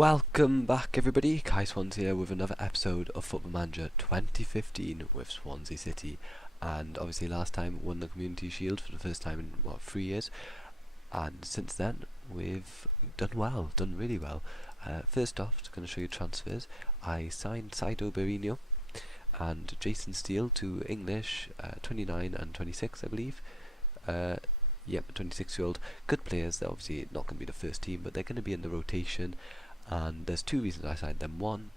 Welcome back everybody, Kai Swansea here with another episode of Football Manager 2015 with Swansea City. And obviously last time won the Community Shield for the first time in 3 years, and since then we've done really well. First off, I'm going to show you transfers. I signed Saido Berino and Jason Steele to English, 29 and 26 I believe. Yep, 26-year-old, good players. They're obviously not going to be the first team, but they're going to be in the rotation. And there's two reasons I signed them. One,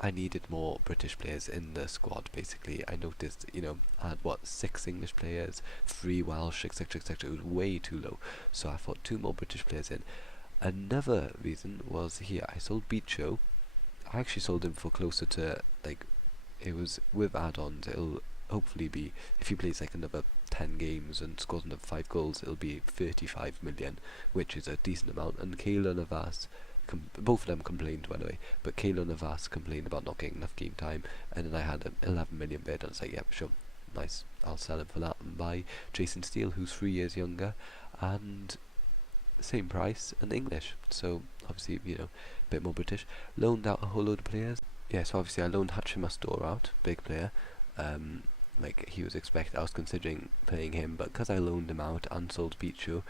I needed more British players in the squad. Basically, I noticed, I had 6 English players, 3 Welsh, etc., etc. It was way too low, so I thought 2 more British players in. Another reason was here. I sold Bicho. I actually sold him for closer to it was with add-ons. It'll hopefully be, if he plays another 10 games and scores another 5 goals, it'll be 35 million, which is a decent amount. And Kayla Navas, both of them complained by the way, but Kayla Navas complained about not getting enough game time, and then I had an 11 million bid, and I was like, yeah, sure, nice, I'll sell him for that and buy Jason Steele, who's 3 years younger and same price and English, so obviously, a bit more British. Loaned out a whole load of players. Yeah, so obviously I loaned Hachimastor out, big player. He was expected, I was considering playing him, but because I loaned him out and sold Bicho,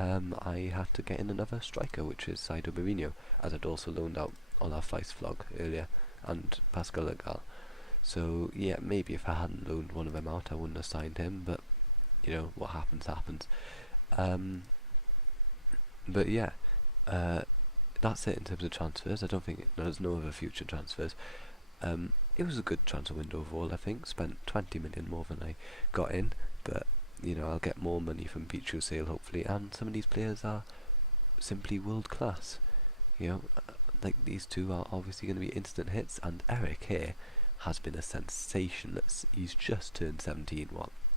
I had to get in another striker, which is Saido Berino, as I'd also loaned out Olaf Weisflog earlier, and Pascal Legal. So yeah, maybe if I hadn't loaned one of them out, I wouldn't have signed him, but what happens happens. But yeah, that's it in terms of transfers. I don't think there's no other future transfers. It was a good transfer window overall. I think spent 20 million more than I got in, but I'll get more money from Bicho's sale hopefully, and some of these players are simply world class. These two are obviously going to be instant hits, and Eric here has been a sensation. He's just turned 17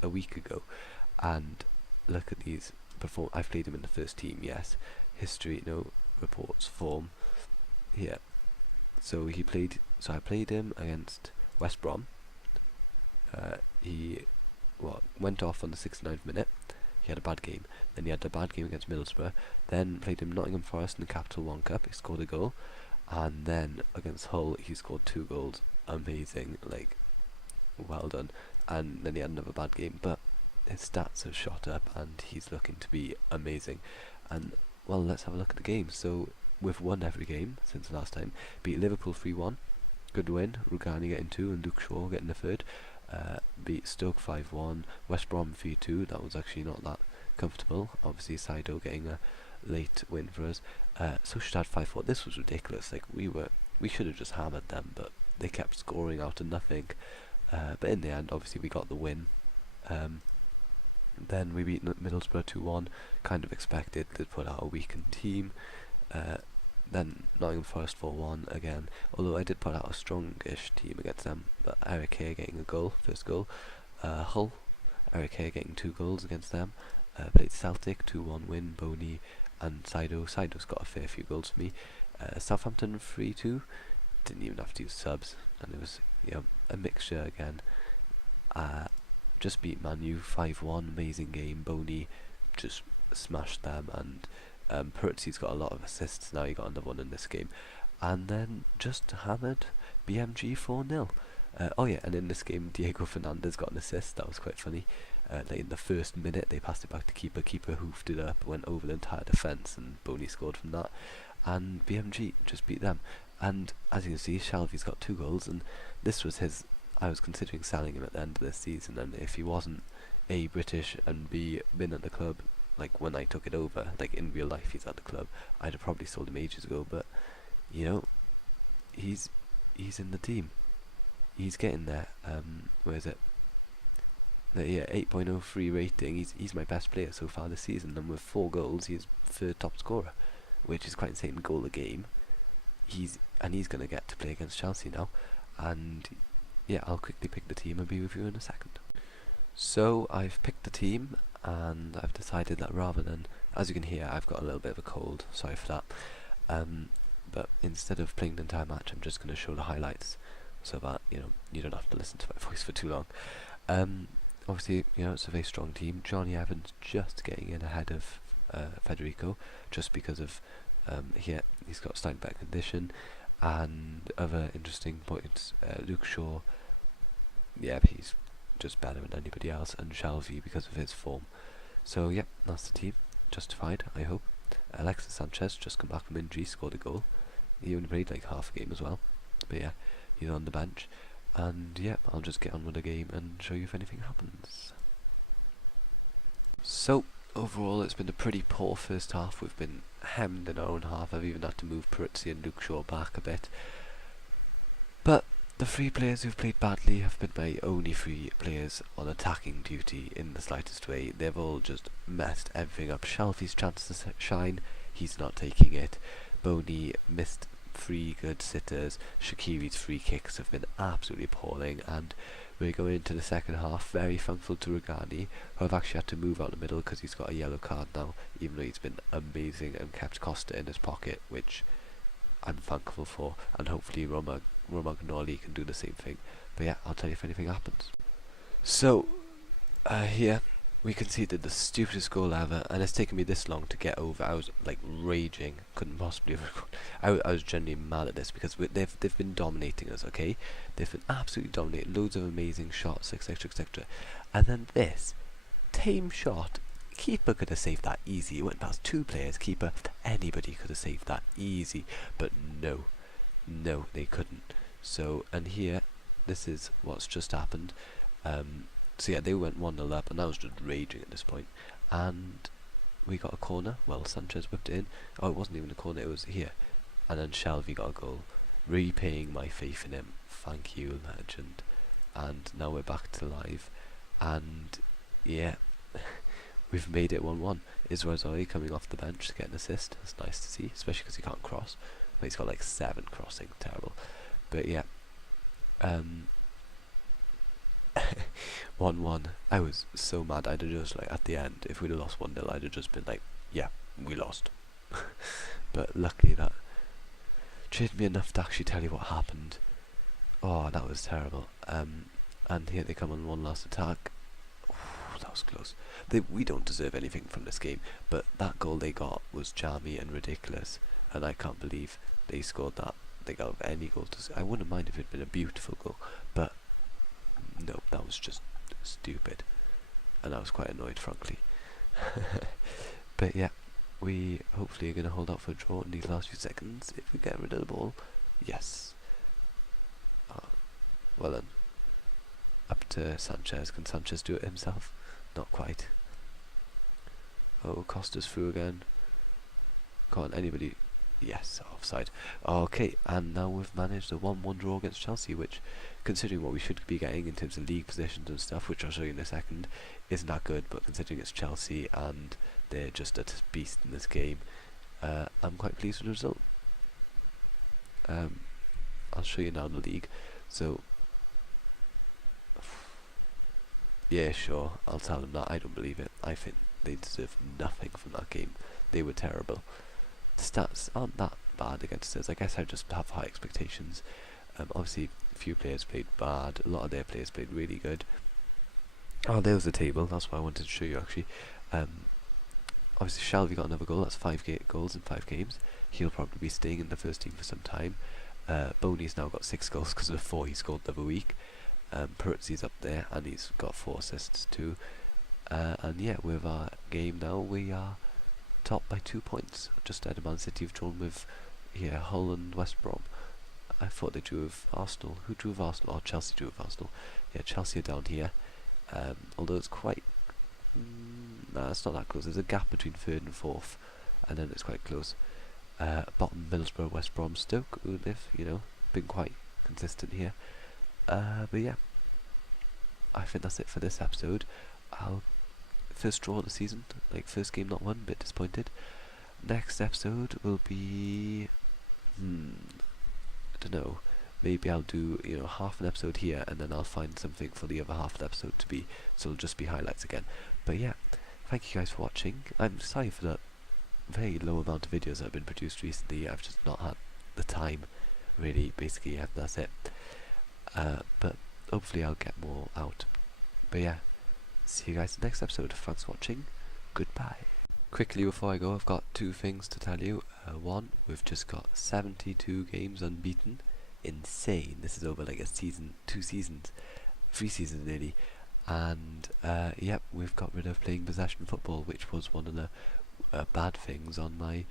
a week ago, and look at these I've played him in the first team, yes. History, reports, form. Here. So I played him against West Brom. He went off on the 69th minute. He had a bad game. Then he had a bad game against Middlesbrough. Then played him Nottingham Forest in the Capital One Cup. He scored a goal. And then against Hull, he scored 2 goals. Amazing, well done. And then he had another bad game, but his stats have shot up, and he's looking to be amazing. And well, let's have a look at the game. So we've won every game since last time. Beat Liverpool 3-1. Good win. Rugani getting 2 and Luke Shaw getting the 3rd. Beat Stoke 5-1. West Brom 3-2. That was actually not that comfortable. Obviously Saido getting a late win for us. Sociedad 5-4. This was ridiculous. We should have just hammered them, but they kept scoring out of nothing. But in the end, obviously we got the win. Then we beat Middlesbrough 2-1. Kind of expected. They put out a weakened team. Then Nottingham Forest 4-1 again, although I did put out a strongish team against them. But Eric Hay getting a goal, first goal. Hull, Eric Hay getting 2 goals against them. Played Celtic, 2-1 win, Boney and Saido. Saido's got a fair few goals for me. Southampton 3-2, didn't even have to use subs, and it was a mixture again. Just beat Man U 5-1, amazing game. Boney just smashed them, and Peruzzi's got a lot of assists now. He got another one in this game, and then just hammered BMG 4-0. Oh yeah, and in this game Diego Fernandez got an assist. That was quite funny. In the first minute they passed it back to keeper. Keeper hoofed it up, went over the entire defence, and Boney scored from that. And BMG just beat them. And as you can see, Shelby's got 2 goals, and this was his. I was considering selling him at the end of this season, and if he wasn't A, British, and B, been at the club when I took it over, in real life he's at the club, I'd have probably sold him ages ago. But he's in the team, he's getting there. Where is it? Yeah, 8.03 rating. He's my best player so far this season, and with 4 goals he's 3rd top scorer, which is quite insane. Goal a game. He's going to get to play against Chelsea now, and yeah, I'll quickly pick the team and be with you in a second. So I've picked the team, and I've decided that rather than, as you can hear, I've got a little bit of a cold, sorry for that, but instead of playing the entire match, I'm just going to show the highlights, so that you don't have to listen to my voice for too long. Obviously, it's a very strong team. Johnny Evans just getting in ahead of Federico, just because of here he's got slightly better condition. And other interesting points, Luke Shaw, yeah, he's just better than anybody else, and Shelvey because of his form. So yeah, that's the team, justified, I hope. Alexis Sanchez just come back from injury, scored a goal. He only played like half a game as well, but yeah, he's on the bench. And yeah, I'll just get on with the game and show you if anything happens. So overall, it's been a pretty poor first half. We've been hemmed in our own half. I've even had to move Peruzzi and Luke Shaw back a bit. But the three players who've played badly have been my only three players on attacking duty in the slightest way. They've all just messed everything up. Shelvey's chance to shine, he's not taking it. Boney missed 3 good sitters. Shaqiri's free kicks have been absolutely appalling, and we're going into the second half very thankful to Rugani, who I've actually had to move out the middle because he's got a yellow card now, even though he's been amazing and kept Costa in his pocket, which I'm thankful for, and hopefully Romagnoli can do the same thing. But yeah, I'll tell you if anything happens. So, here we conceded the stupidest goal ever, and it's taken me this long to get over. I was like raging, couldn't possibly have I was genuinely mad at this because they've been dominating us, okay? They've been absolutely dominating, loads of amazing shots, etc, etc. And then this tame shot, keeper could have saved that easy. It went past 2 players, keeper, anybody could have saved that easy, but no, they couldn't. So, and here, this is what's just happened. So yeah, they went 1-0 up, and I was just raging at this point. And we got a corner. Well, Sanchez whipped it in. Oh, it wasn't even a corner, it was here. And then Shelvey got a goal, repaying my faith in him. Thank you, legend. And now we're back to live. And yeah, we've made it 1-1. Israel coming off the bench to get an assist. That's nice to see, especially because he can't cross. But he's got like 7 crossing, terrible. But yeah, 1-1. I was so mad. I'd have just like at the end, if we'd have lost 1-0, I'd have just been like, yeah, we lost. But luckily that cheered me enough to actually tell you what happened. Oh, that was terrible. And here they come on one last attack. Oh, that was close. We don't deserve anything from this game, but that goal they got was jammy and ridiculous, and I can't believe they scored that. They got any goal to. I wouldn't mind if it'd been a beautiful goal, but no, that was just stupid, and I was quite annoyed, frankly. But yeah, we hopefully are going to hold out for a draw in these last few seconds if we get rid of the ball. Yes. Well then, up to Sanchez. Can Sanchez do it himself? Not quite. Oh, Costa's through again. Can't anybody. Yes, offside. Okay, and now we've managed a 1-1 draw against Chelsea, which, considering what we should be getting in terms of league positions and stuff, which I'll show you in a second, isn't that good, but considering it's Chelsea and they're just a beast in this game, I'm quite pleased with the result. I'll show you now the league. So, yeah, sure, I'll tell them that. I don't believe it. I think they deserve nothing from that game. They were terrible. The stats aren't that bad against us. I guess I just have high expectations. Obviously, a few players played bad. A lot of their players played really good. Oh, there was the table. That's what I wanted to show you, actually. Obviously, Shelvey got another goal. That's 5 goals in 5 games. He'll probably be staying in the first team for some time. Boney's now got 6 goals because of the 4 he scored the other week. Peruzzi's up there, and he's got 4 assists too. And yeah, with our game now, we are top by 2 points. Just ahead of Man City have drawn with Hull and West Brom. I thought they drew with Arsenal. Who drew with Arsenal? Oh, Chelsea drew with Arsenal. Yeah, Chelsea are down here. Although it's quite... nah, it's not that close. There's a gap between 3rd and 4th, and then it's quite close. Bottom, Middlesbrough, West Brom, Stoke, Udif, been quite consistent here. But yeah, I think that's it for this episode. First draw of the season, like first game not won, bit disappointed. Next episode will be, I don't know, maybe I'll do half an episode here, and then I'll find something for the other half of the episode to be, so it'll just be highlights again. But yeah, thank you guys for watching. I'm sorry for the very low amount of videos that have been produced recently. I've just not had the time, really, basically, yeah, that's it. But hopefully I'll get more out. But yeah, see you guys in the next episode. Thanks for watching. Goodbye. quickly before I go, I've got two things to tell you. One, we've just got 72 games unbeaten. Insane. This is over like a season, 2 seasons, 3 seasons nearly. And yep, we've got rid of playing possession football, which was one of the bad things on my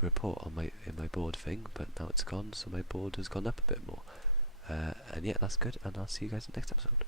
report on my board thing, but now it's gone, so my board has gone up a bit more. And yeah, that's good, and I'll see you guys in the next episode.